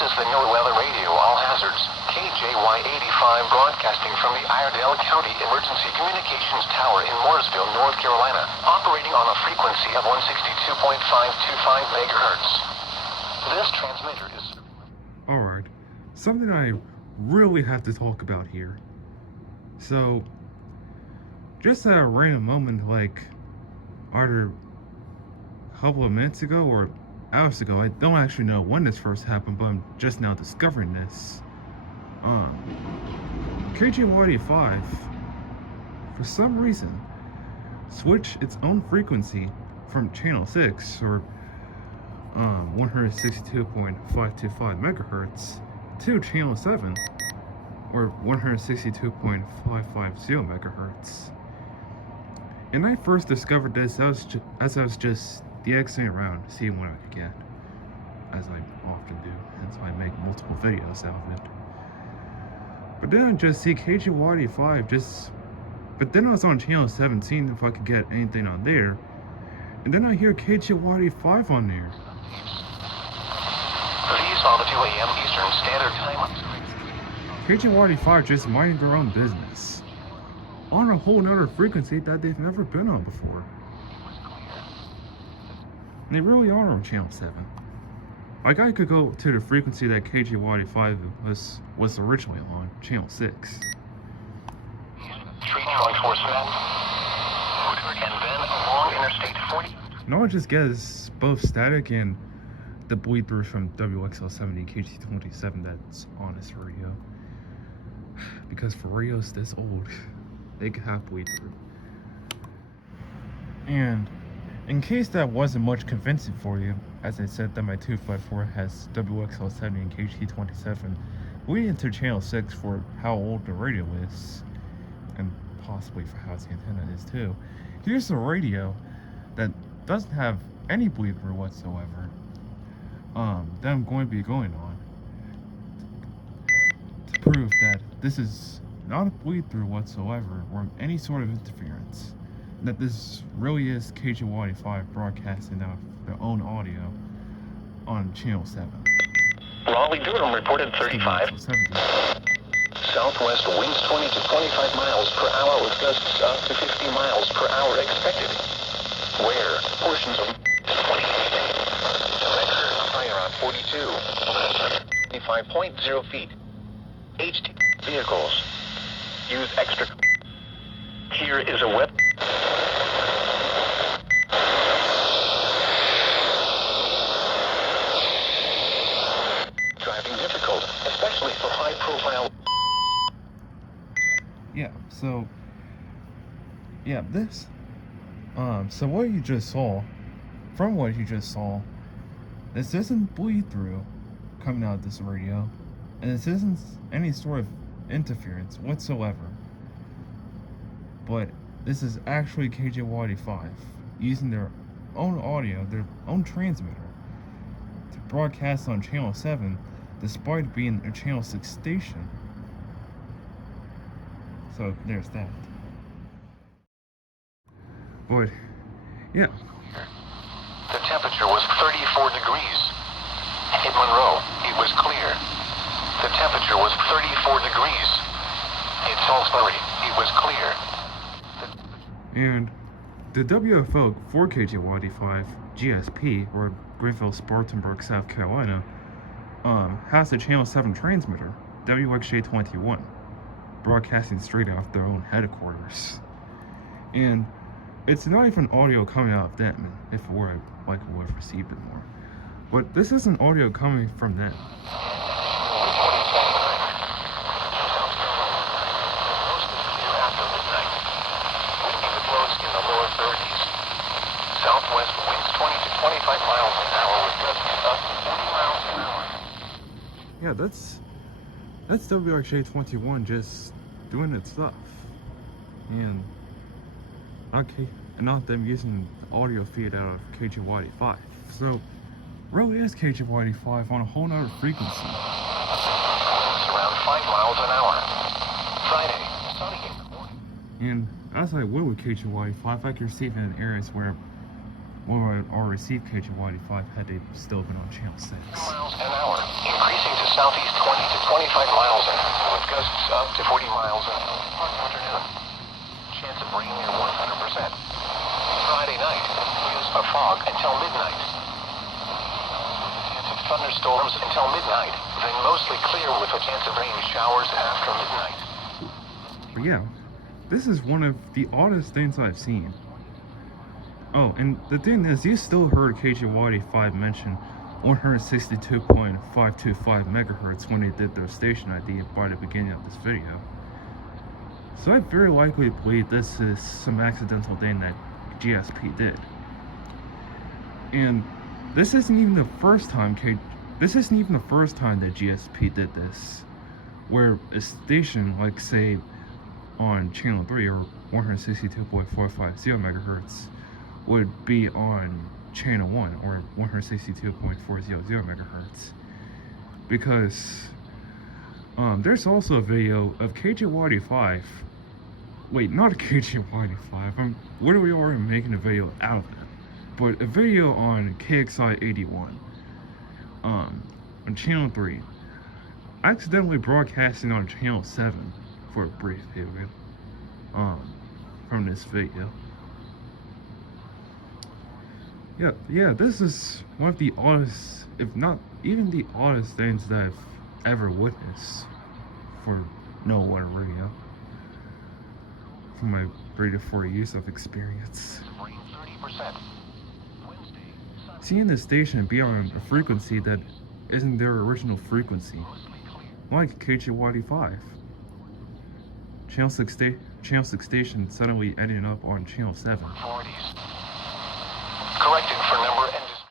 This is the NOAA Weather Radio, all hazards. KJY85 broadcasting from the Iredell County Emergency Communications Tower in Mooresville, North Carolina, operating on a frequency of 162.525 megahertz. This transmitter is... Alright, something I really have to talk about here. So, just at a random moment, like either a couple of minutes ago or hours ago, I don't actually know when this first happened, but I'm just now discovering this. KJY85, for some reason, switched its own frequency from channel 6, or 162.525 megahertz, to channel 7, or 162.550 megahertz. And I first discovered this as I was just DXing around, seeing what I could get, as I often do, hence I make multiple videos out of it. But then I just see KJY85 but then I was on channel 7 seeing if I could get anything on there, and then I hear KJY85 on there. These are the 2 a.m. Eastern Standard Time. KJY85 just minding their own business, on a whole nother frequency that they've never been on before. And they really are on channel 7. Like, I could go to the frequency that KJY85 was originally on, channel 6. Street trunks were spent, and then along Interstate 40. And all I just get is both static and the bleed through from WXL70 KT27 that's on this radio. Because for radios this old, they could have bleed through. And in case that wasn't much convincing for you, as I said that my 254 has WXL70 and KT27, we into channel 6 for how old the radio is, and possibly for how its antenna is too. Here's a radio that doesn't have any bleed through whatsoever, that I'm going to be going on to prove that this is not a bleed through whatsoever or any sort of interference, that this really is KJY85 broadcasting out their own audio on channel 7. Raleigh-Durham reported 35. Southwest winds 20 to 25 miles per hour with gusts up to 50 miles per hour expected. Where portions of 20 high around 42. 25.0 feet. HT vehicles. Use extra. Here is a web. Driving difficult, especially for high profile. So what you just saw, this isn't bleed through coming out of this radio, and this isn't any sort of interference whatsoever, but this is actually KJY85 using their own audio, their own transmitter, to broadcast on channel 7 despite being a channel 6 station. So there's that. But yeah, The temperature was 34 degrees. In Monroe, it was clear. The temperature was 34 degrees. In Salisbury, it was clear. and the WFO for KJY85 GSP, or Greenville Spartanburg, South Carolina, has a channel 7 transmitter, WXJ21, broadcasting straight off their own headquarters. And it's not even audio coming out of them, if it were, like I would have received it more. But this isn't audio coming from them. Southwest winds 20 to 25 miles an hour with gusts up to 40 miles an hour. Yeah, that's WXJ21 just doing its stuff. And okay, and not them using the audio feed out of KJY85. So really is KJY85 on a whole nother frequency. Winds around 5 miles an hour. Friday, sunny in the morning. And as I would with KJY85, I could receive it in areas where I would receive KJY85 had they still been on channel 6. 2 miles an hour, increasing southeast 20 to 25 miles an hour, with gusts up to 40 miles an hour on afternoon. Chance of rain near 100%. Friday night, news of fog until midnight. Chance of thunderstorms until midnight, then mostly clear with a chance of rain showers after midnight. But yeah, this is one of the oddest things I've seen. Oh, and the thing is, you still heard KJYD5 mention 162.525 megahertz when they did their station ID by the beginning of this video. So I very likely believe this is some accidental thing that GSP did. And this isn't even the first time that GSP did this, where a station like, say, on channel 3 or 162.450 megahertz would be on channel 1 or 162.400 megahertz, because there's also a video of KJYD5. Wait, not KJYD5. I'm literally already making a video out of it, but a video on KXI 81 on channel 3, accidentally broadcasting on channel 7 for a brief period from this video. Yeah, this is one of the oddest, if not even the oddest things that I've ever witnessed for No Water Radio, from my 3 to 4 years of experience. Rain 30%. Wednesday, Seeing the station be on a frequency that isn't their original frequency, mostly clear. like KJYD5. Channel 6 station suddenly ending up on channel 7. 40s. Corrected